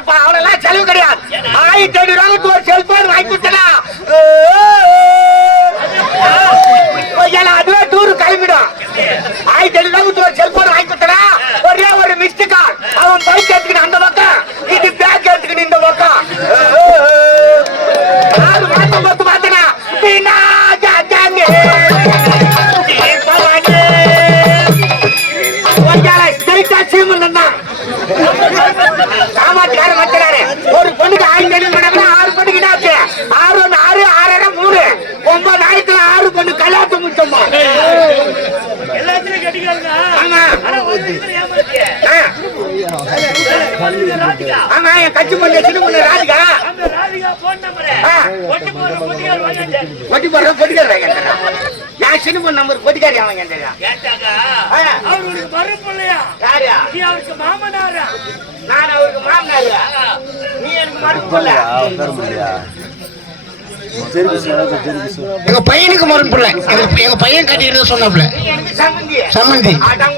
இப்ப அவனெல்லாம் செலவு கிடையாது. ஆயிரத்தி ஐநூறு ரூபாய்க்கு ஒரு செல்போன் வாங்கி கொடுத்தனா? அதுவே டூரு கிளம்பிடும் ஆயிரத்தி ஐநூறு ரூபாய்க்கு ஒரு செல்போன் வாங்கி கொடுத்தனா? ஒரே ஒரு மிஸ்டு கால் அவன் பைக் எடுத்துக்கிட்டு அந்த பக்கம். இது பேக் எடுத்துக்கிட்டு இந்த பக்கம். ஆறு மாசம் பத்து மாத்தனா பின்னா ஜாஜாங்க. சாமாத்தியாரு மச்சனாரு ஒரு பொண்ணுக்கு ஆயிரத்தி ஐநூறு மடங்குனா ஆறு பொண்ணுக்கு என்னாச்சு ஆறு ஒண்ணு ஆறு ஆறரை மூணு ஒன்பது ஆயிரத்துல ஆறு பொண்ணு கல்யாணத்தை முடிச்சோமா எல்லாத்துலயும் கட்டிக்காதுங்க ஆமா ஆனா ஒரு விஷயத்துல ஏமாத்திய. ஆ, ராதிகா, ஆமா என் கட்சி பொண்ணு சின்ன பொண்ணு ராதிகா ஆ. ஒட்டி போடுற பொட்டிக்கார போடுற பொட்டிக்கார் நான் சின்ன பொண்ணு நம்பர் பொட்டிக்காரி அவன் கேட்டா கேட்டாங்க, ஆ. மறுப்பிள்ளையா? யாரு நீ அவருக்கு மாமனாரா? நான் அவருக்கு மாமனாரு நீ எனக்கு மறுப்பு எங்க பையனுக்கு மரம் பிள்ளை எங்க பையன் கட்டிக்கிறத சொன்னாப்ல சம்மந்தி சம்மந்தி அதான்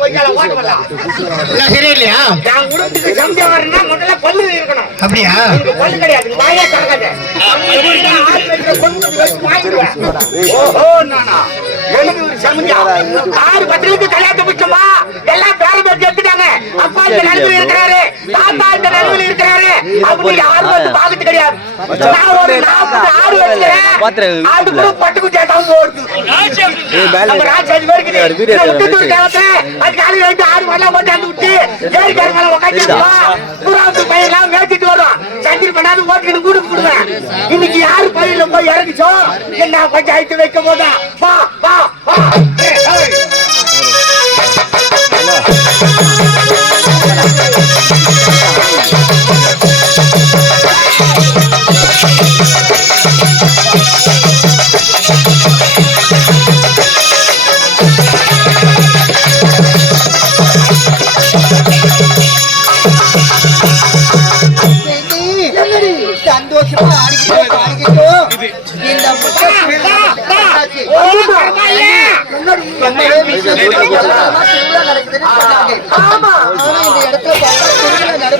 என்ன அப்படியா கிடையாது ஆறு பத்திரிக்கு கல்யாணத்தை முடிச்சோமா எல்லாம் பேர எடுத்துட்டாங்க அப்பா இந்த நிலவில் இருக்கிறாரு தாத்தா இந்த இருக்கிறாரு அப்படி யாரும் வந்து கிடையாது நான் ஒரு நாற்பது ஆடு வச்சுக்கிறேன் ஆடு கூட பட்டுக்குட்டி ஏதாவது ஓடுது நம்ம ராஜாஜி விட்டுட்டு ஒரு தேவத்தை, அது காலையில எழுந்து ஆறு மணிலாம் கொண்டாந்து விட்டு, ஏரிக்கார மேல உக்காந்துட்டு வா. புறாவுக்கு மேய்ச்சிட்டு வரும். சந்திரி கூடு கூடுவேன். இன்னைக்கு யாரு பையில போய் இறங்குச்சோ, என்ன பஞ்சாயத்து வைக்க போதா?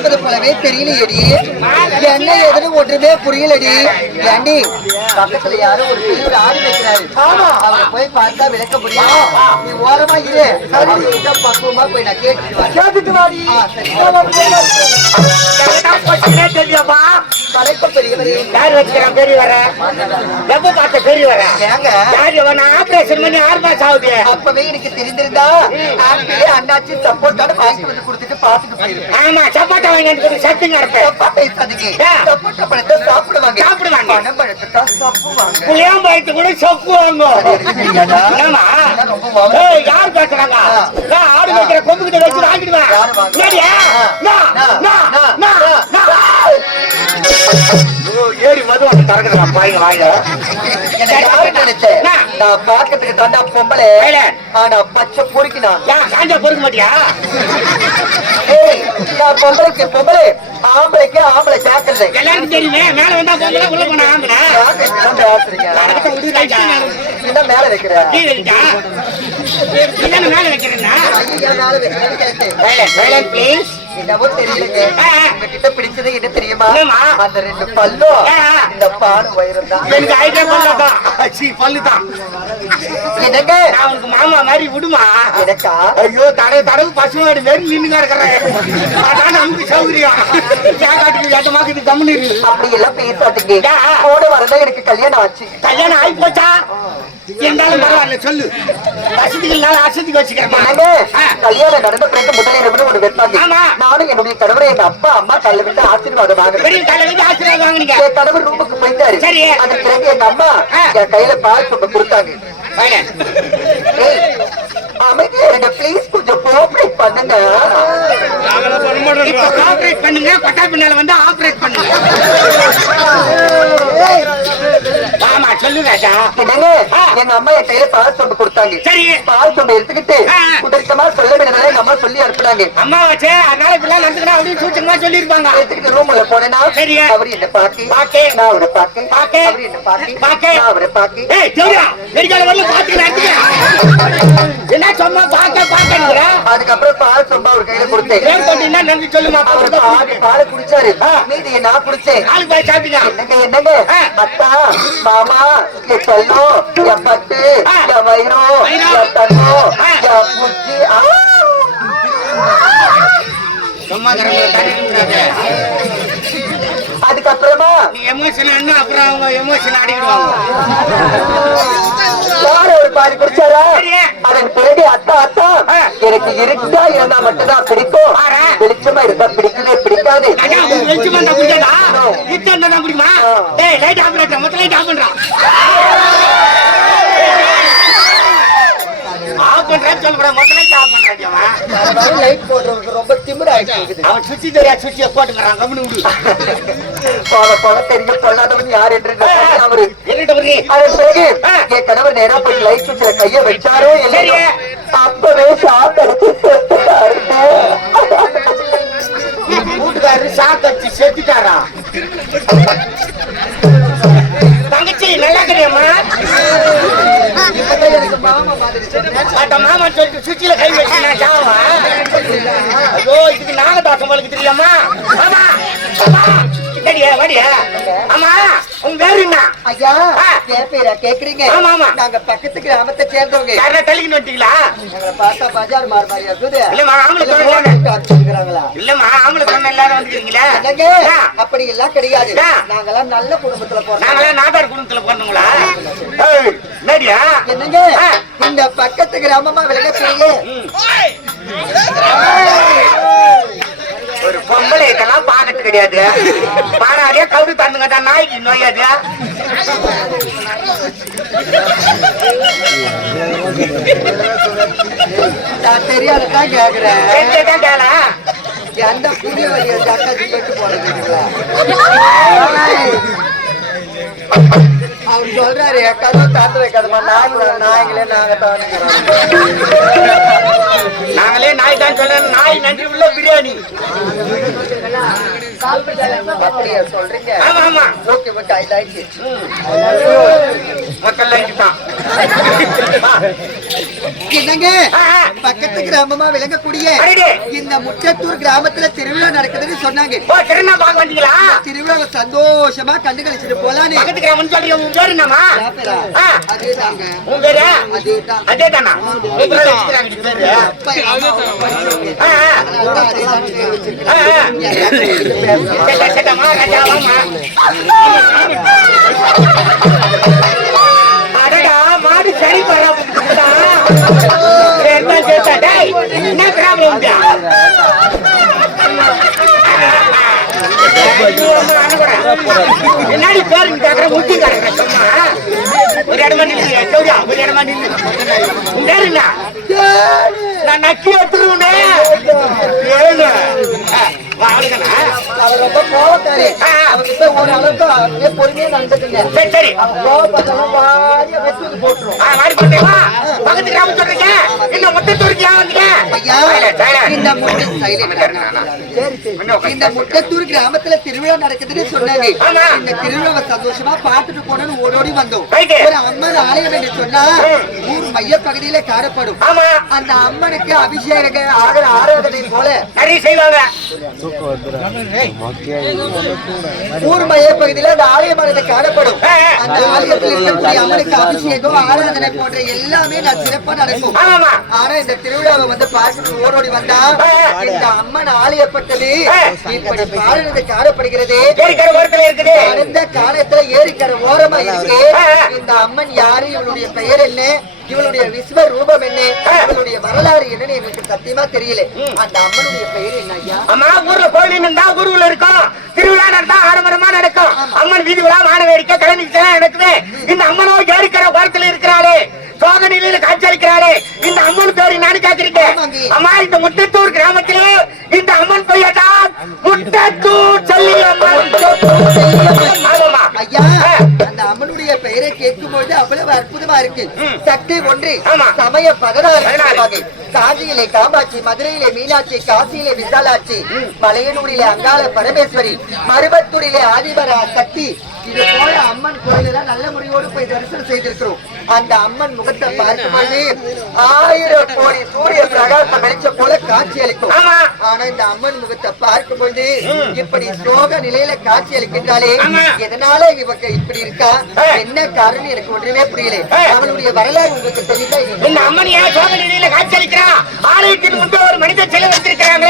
திருவிழா போலவே போலவே தெரியலையேடி என்ன ஏதுன்னு ஒன்றுமே புரியலடி. ஏண்டி? பக்கத்துல யாரோ ஒரு பெரிய ஆடு வைக்கிறாரு அவரை போய் பார்த்தா விளக்க முடியும். நீ ஓரமா இரு. பக்குவமா போய் நான் கேட்டுட்டு கேட்டுட்டு வாடி. தெரியுமா? படைப்ப பெரியவரே யார் வச்சுக்கிறா பெரியவரை? எப்ப பார்த்த பெரியவரை? ஏங்க. யார்? நான் ஆபரேஷன் பண்ணி ஆறு மாசம் ஆகுது. அப்பவே எனக்கு தெரிந்திருந்தா ஆப்பிளே அண்ணாச்சி சப்போர்ட்டான வாங்கி வந்து கொடுத்துட்டு பாத்துட்டு போயிருப்பேன். ஆமா சப்பாட்டா வாங்கி வந்து தப்பா பேசாதீங்க. ஏன்? சப்போட்டா பழத்தை சாப்பிடுவாங்க. சாப்பிடுவாங்க. பணம் பழத்தை தான் கூட சொப்பு வாங்க என்னம்மா? ரொம்ப வாங்க. ஏய், யார் பேசுறாங்க? ஆடு வைக்கிற கொம்பு கிட்ட வச்சு வாங்கிடுவேன் ஏறி மது வந்து திறக்குதுடா, பாருங்க, வாங்க. நான் பாக்கிறதுக்கு தாண்டா பொம்பளை. ஆனா பச்சை பொறுக்கினான் ஏன், காஞ்சா பொறுக்க மாட்டியா? நான் பொம்பளைக்கு பொம்பளை ஆம்பளைக்கு ஆம்பளை ஜாக்கிரதை எல்லாருக்கும் தெரியுமே, மேல வந்தா பொம்பளை, உள்ள போனா ஆம்பளை. என்ன மேல வைக்கிற மேல வைக்கிறேன்னா? ஐயா, மேல please. என்னவோ தெரியலங்க. ஆ, ஆ. உங்ககிட்ட பிடிச்சது என்ன தெரியுமா? என்னம்மா? அந்த ரெண்டு ஆ. இந்த பாடு வயிறு தான் எனக்கு ஐடியா சீ மாமா மாதிரி விடுமா? எனக்கா? ஐயோ தடவை தடவை பசுமாடு வெறும் நின்று கிடக்குறேன் அதான் நமக்கு சௌகரியம். ஜாகாட்டுக்கு ஏட்டமாக்கு இது கம்முனு இரு. அப்படி எல்லாம் பேசாதீங்க? போன வரதான் எனக்கு கல்யாணம் ஆச்சு. கல்யாணம் ஆகி போச்சா? இருந்தாலும் பரவாயில்ல சொல்லு. வசதிக்கு இல்லாத வச்சுக்கிறேன் நாங்க கல்யாணம் நடந்த பிறகு வைப்பாங்க ஆமா. நானும் என்னுடைய கணவரை எங்க அப்பா அம்மா தள்ள விட்டு ஆசீர்வாதம் வாங்க பெரிய தலைவர் ஆசீர்வாதம் வாங்குனீங்க. என் கணவர் ரூமுக்கு போயிட்டாரு. சரி. அதன் பிறகு எங்க அம்மா. என் கையில பால் சொம்ப கொடுத்தாங்க. இருங்க ப்ளீஸ் கொஞ்சம் கோஆபரேட் பண்ணுங்க. இப்ப ஆபரேட் பண்ணுங்க கொட்டா பின்னால வந்து ஆபரேட் பண்ணுங்க. ஆமா சொல்லு ராஜா. என்னங்க? எங்க அம்மா என் கையில சொம்பு கொடுத்தாங்க சரி. பால் சொம்பு எடுத்துக்கிட்டு. உதர்க்கமா சொல்ல வேண்டியதுனால எங்க அம்மா சொல்லி அனுப்புனாங்க. அம்மா வச்சே அதனால இப்படிலாம் நடந்துக்கணும் அப்படின்னு சொல்லியிருப்பாங்க. எடுத்துக்கிட்டு ரூம்ல போனேன்னா சரி. அவர் என்ன பாக்கி பாக்கி. நான் அவரை பாக்கி பாக்கி. அவர் என்ன பாக்கி பாக்கி. நான் அவரை பாக்கி ஏய் தேவரா வெடிக்கால வரல பாத்துக்கலாம் என்ன சொன்னா பாக்க பாக்கங்கற அதுக்கப்புறம் பால் சொம்பு அவர் கையில கொடுத்தேன். பேர் கொண்டீங்கன்னா நன்றி சொல்லுமா அவர் பாதி பால் குடிச்சாரு. மீதியை நான் குடிச்சேன். நாலு பாய் சாப்பிட்டீங்க? என்னங்க என்னங்க? ஆ. அத்தா மாமா என் செல்லம் என் பட்டு அதுக்கப்புறமா நீ எமோஷன் அப்புறம் அவங்க எமோஷன் அடிக்கிடுவாங்க ஒரு பாதி குடிச்சாரா? சரி. அதன் பிறகு அத்தா அத்தா. எனக்கு இருட்டா இருந்தா மட்டும்தான் பிடிக்கும். வெளிச்சமா இருந்தா பிடிக்கவே பிடிக்காது. வெளிச்சமா இருந்தா பிடிக்காதா? இத்தனை இருந்தா பிடிக்குமா. டேய் லைட் ஆஃப் மொத்த லைட் ஆஃப் பண்றா. ஆஃப் பண்றேன்னு சொல்லக்கூடாது மொத்த லைட் அவன் போடுறவங்க ரொம்ப திமிராயிட்டு இருக்குது. அவன் சுத்தி தெரியா சுத்திய போட்டுக்கிறான். கம்முனு விடு. போல போல தெரிஞ்ச பொல்லாதவன் யார் என்று நான் அவரு என்னட்ட பிறகு ஆ. என் கணவர் நேரா போய் லைட் சுவிட்சில கைய வச்சாரோ இல்லையோ. அப்பவே செத்துட்டாருங்க. வீட்டுக்காரரு சாக்கடிச்சு செத்துட்டாரா? தங்கச்சி நல்லா கிடையாமா மாமா சொல்லிட்டு சுத்தியில கை வச்சு நான் சாவா ஐயோ இதுக்கு நாகதாசம் உங்களுக்கு தெரியாமா ஆமா வடியா ஆமா உங்க பேரு என்ன ஐயா. என் பேரா கேக்குறீங்க? ஆமா, ஆமா. நாங்க பக்கத்து கிராமத்தை சேர்ந்தவங்க. யாரா தள்ளிக்கின்னு வந்துட்டீங்களா? எங்களை பார்த்தா பஜார் மாறு மாதிரி இருக்குது. இல்லம்மா ஆம்பளை? இல்லம்மா சொன்ன எல்லாரும் வந்துக்கிறீங்களா. அப்படி எல்லாம் கிடையாது. நாங்கெல்லாம் நல்ல குடும்பத்துல போறோம் நாதார் குடும்பத்துல என்னடியா? என்னங்க. இந்த பக்கத்து கிராமமா விலகக்கூடிய ஒரு பொம்பளை இதெல்லாம் பாக்கத்து கிடையாது பாடாதே கவுது தந்துங்க தான் நாய்க்கு நோயாது தெரியாதுதான் கேக்குறேன். தெரிஞ்சதான் கேள? எந்த புதிய வழியை ஜக்காத்தி கேட்டு போறதுங்களா அவர் சொல்றாரு கதை தாத்து வைக்காதமா நாங்க நாய்களே நாங்க தானுங்கிறோம் நாங்களே நாய் தான் சொல்றேன் நாய் நன்றி உள்ள பிரியாணி. அப்படியா சொல்றீங்க? ஆமா ஆமா. Okay okay I like it மக்கள் லைக் தான். என்னங்க. பக்கத்து கிராமமா விளங்கக்கூடிய. இந்த முற்றத்தூர் கிராமத்துல திருவிழா நடக்குதுன்னு சொன்னாங்க திருவிழாவை சந்தோஷமா கண்டு கழிச்சிட்டு போலான்னு பக்கத்து சரி என்ன சேர்த்தா, டேய், என்ன என்னடி கேக்குற, முத்தி கிடக்குற ஒரு இடமா நில்லு, ஒரு இடமா நில்லு. உன் பேரு என்ன? நான் நக்கி எடுத்துருவேன். அவர் ரொம்ப கோவக்காரி. அவர்கிட்ட ஒரு அளவுக்கு அப்படியே பொறுமையா நடந்துக்குங்க. சரி சரி அவர் கோவப்பட்டாலும் வாரியா வெட்டி போட்டுரும். ஆ, வாடி போட்டேவா? பக்கத்து கிராமம் சொல்றீங்க? இன்னும் முட்டத்தூருக்கு ஏன் வந்தீங்க? ஐயா. இந்த முட்டத்தூர் கிராமத்துல திருவிழா நடக்குதுன்னு சொன்னாங்க. ஆமா. இந்த திருவிழாவை சந்தோஷமா பார்த்துட்டு போனோம்னு ஓடோடி வந்தோம். Right. ஒரு அம்மன் ஆலயம் என்று சொன்னா ஊர் மைய பகுதியில காணப்படும். ஆமா. அந்த அம்மனுக்கு அபிஷேக ஆகிற ஆராதனை போல நிறைய செய்வாங்க. ஊர் மைய பகுதியில அந்த ஆலயமானது காணப்படும். அந்த ஆலயத்தில் இருக்கக்கூடிய அம்மனுக்கு அபிஷேகம் ஆராதனை போன்ற எல்லாமே நான் சிறப்பா நடக்கும். ஆனா இந்த திருவிழாவை வந்து பார்த்துட்டு ஓடோடி வந்தா இந்த அம்மன் ஆலயப்பட்டது இப்படி பாடுறது காணப்படுகிறது. ஏரிக்கரை ஓரத்துல இருக்குது. கடந்த காலத்துல ஏரிக்கரை ஓரமா இருக்கு. இந்த அம்மன் யாரு இவளுடைய பெயர் என்ன இவளுடைய விஸ்வ ரூபம் என்ன. இவளுடைய வரலாறு என்னன்னு எங்களுக்கு சத்தியமா தெரியல. அந்த அம்மனுடைய பெயர் என்ன ஐயா? அம்மா ஊர்ல கோயில் இருந்தா இருக்கும். திருவிழா நடந்தா ஆடம்பரமா நடக்கும். அம்மன் வீதி விழா கலைநிகழ்ச்சி எல்லாம் நடக்குது. இந்த அம்மனோ ஏரிக்கரை ஓரத்துல இருக்கிறாளே. சோக நிலையில காட்சியளிக்கிறாளே. இந்த அம்மன் பேரு நான் கேக்குறீங்க ஆமாங்க. அம்மா இந்த முட்டத்தூர் கிராமத்திலே இந்த அம்மன் பெயர் தான் முட்டத்தூர் சொல்லி ஆமாமா ஐயா. அந்த அம்மனுடைய பெயர் கேட்கும் பொழுது அவ்வளவு அற்புதமா இருக்கு. சக்தி ஒன்று. சமய பதினாறு. காஞ்சியிலே காமாட்சி மதுரையிலே மீனாட்சி காசியிலே விசாலாட்சி மலையனூரிலே அங்காள பரமேஸ்வரி மருவத்தூரிலே ஆதிபரா சக்தி இது போல அம்மன் கோயில நல்ல முறையோடு போய் தரிசனம் செய்திருக்கிறோம். அந்த அம்மன் முகத்தை பார்க்கும் பொழுது ஆயிரம் கோடி சூரிய பிரகாசம் வெளிச்ச போல காட்சி அளிக்கும் ஆமா. ஆனா இந்த அம்மன் முகத்தை பார்க்கும் பொழுது இப்படி சோக நிலையில காட்சி அளிக்கின்றாலே ஆமா. எதனால இவங்க இப்படி இருக்கா. என்ன காரணம் எனக்கு ஒன்றுமே புரியல ஏய். அவளுடைய வரலாறு உங்களுக்கு தெரியுதா? இந்த அம்மன் ஏன் சோக நிலையில காட்சியளிக்கிறா ஆலயத்தின் முன்பு ஒரு மனித சிலை வச்சிருக்கிறாங்க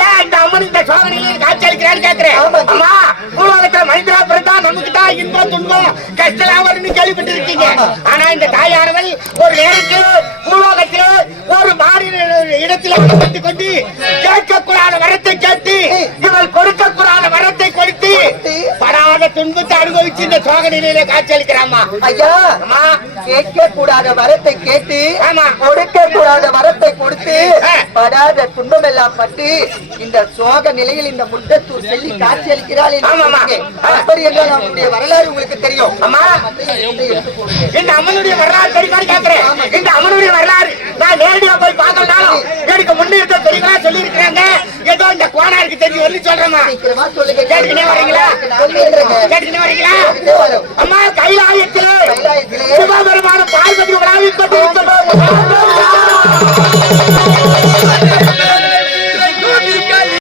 ஏன் இந்த அம்மன் இந்த சோக நிலையில காட்சியளிக்கிறான்னு கேக்குறேன் ஆமாங்க. அம்மா பூலோகத்துல மனிதரா பிறந்தா நமக்கு தான் இன்பம் துன்பம் கஷ்டம் வரும்னு கேள்விப்பட்டிருக்கீங்க. ஆனா இந்த தாயானவள் ஒரு நேரத்தில் பூலோகத்தில் ஒரு மாறின இடத்தில் வந்து கொண்டு கேட்கக்கூடாத வரத்தை கேட்டு இவள் கொடுக்கக்கூடாத வரத்தை கொடுத்து படாத துன்பத்தை அனுபவிச்சு இந்த சோக நிலையில காட்சியளிக்கிறாமா ஐயா கேட்க கூடாத வரத்தை கேட்டு. கொடுக்க கூடாத வரத்தை கொடுத்து. படாத துன்பம் எல்லாம் பட்டு இந்த சோக நிலையில் இந்த முட்டத்தூர் செல்லி காட்சி அளிக்கிறாள். அப்படி என்றால் அவனுடைய வரலாறு உங்களுக்கு தெரியும். இந்த அம்மனுடைய வரலாறு தெரியுமான்னு கேக்குறேன் இந்த அம்மனுடைய வரலாறு நான் நேரடியா போய் பார்க்கலனாலும் எனக்கு முன்ன இருக்க பெரியவங்களா சொல்லி இருக்கிறாங்க ஏதோ இந்த சொல்லி சொல்றேம்மா. சீக்கிரமா சொல்லுங்க வரீங்களா? கேட்டுக்கிட்டே வரீங்களா? அம்மா கைலாயத்தில் கைலாயத்திலே சிவபெருமான பார்வதி உலாவிக் கொண்டிருக்கும்